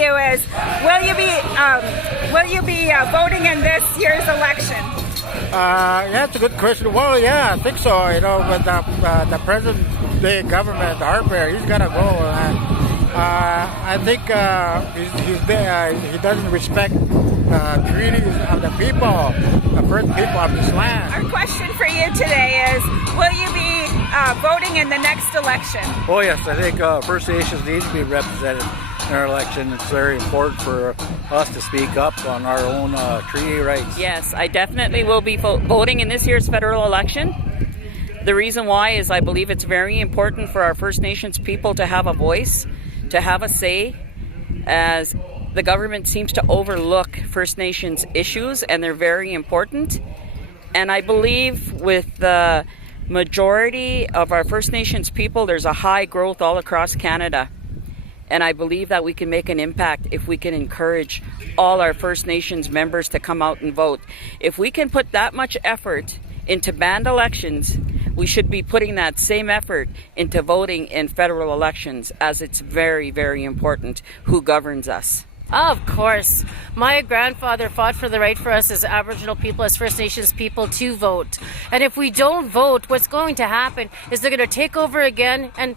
you is, will you be voting in this year's election? Yeah, that's a good question. Well, yeah, I think so. You know, but the present day government, Harper, he's gotta go. And I think he doesn't respect the treaties of the people, the first people of this land. Our question for you today is, will you be voting in the next election? Oh yes, I think First Nations need to be represented in our election. It's very important for us to speak up on our own treaty rights. Yes, I definitely will be voting in this year's federal election. The reason why is I believe it's very important for our First Nations people to have a voice, to have a say, as the government seems to overlook First Nations issues, and they're very important. And I believe with the majority of our First Nations people, there's a high growth all across Canada. And I believe that we can make an impact if we can encourage all our First Nations members to come out and vote. If we can put that much effort into band elections, we should be putting that same effort into voting in federal elections, as it's very, very important who governs us. Of course. My grandfather fought for the right for us as Aboriginal people, as First Nations people, to vote. And if we don't vote, what's going to happen is they're going to take over again, and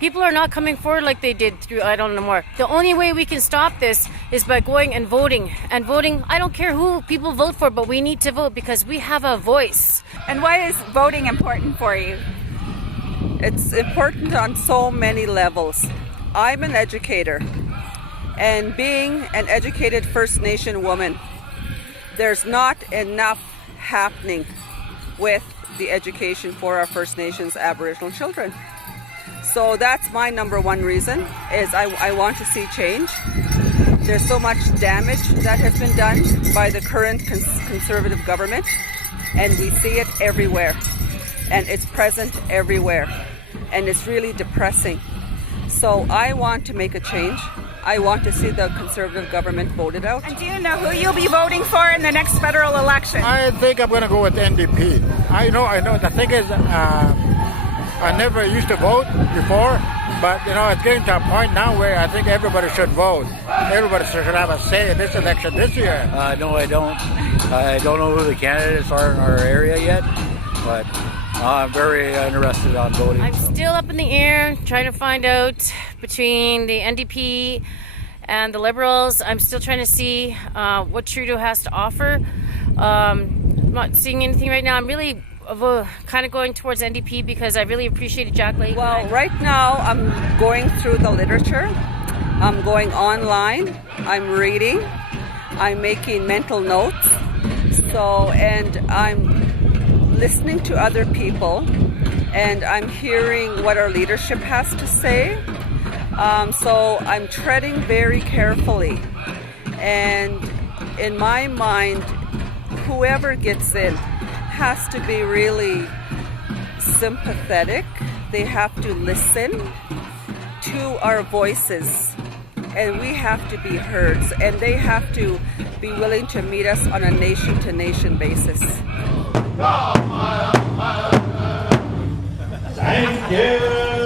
people are not coming forward like they did through, I don't know more. The only way we can stop this is by going and voting. And voting, I don't care who people vote for, but we need to vote because we have a voice. And why is voting important for you? It's important on so many levels. I'm an educator, and being an educated First Nation woman, there's not enough happening with the education for our First Nations Aboriginal children. So that's my number one reason, is I want to see change. There's so much damage that has been done by the current conservative government, and we see it everywhere, and it's present everywhere, and it's really depressing. So I want to make a change. I want to see the conservative government voted out. And do you know who you'll be voting for in the next federal election? I think I'm going to go with NDP. I know. The thing is, I never used to vote before, but you know, it's getting to a point now where I think everybody should vote. Everybody should have a say in this election this year. No, I don't. I don't know who the candidates are in our area yet, but I'm very interested on voting. I'm still up in the air trying to find out between the NDP and the Liberals. I'm still trying to see what Trudeau has to offer. I'm not seeing anything right now. I'm really kind of going towards NDP because I really appreciated Jack Layton. Well, right now I'm going through the literature. I'm going online. I'm reading. I'm making mental notes. And I'm listening to other people, and I'm hearing what our leadership has to say. So I'm treading very carefully. And in my mind, whoever gets in has to be really sympathetic. They have to listen to our voices, and we have to be heard, and they have to be willing to meet us on a nation-to-nation basis. Thank you.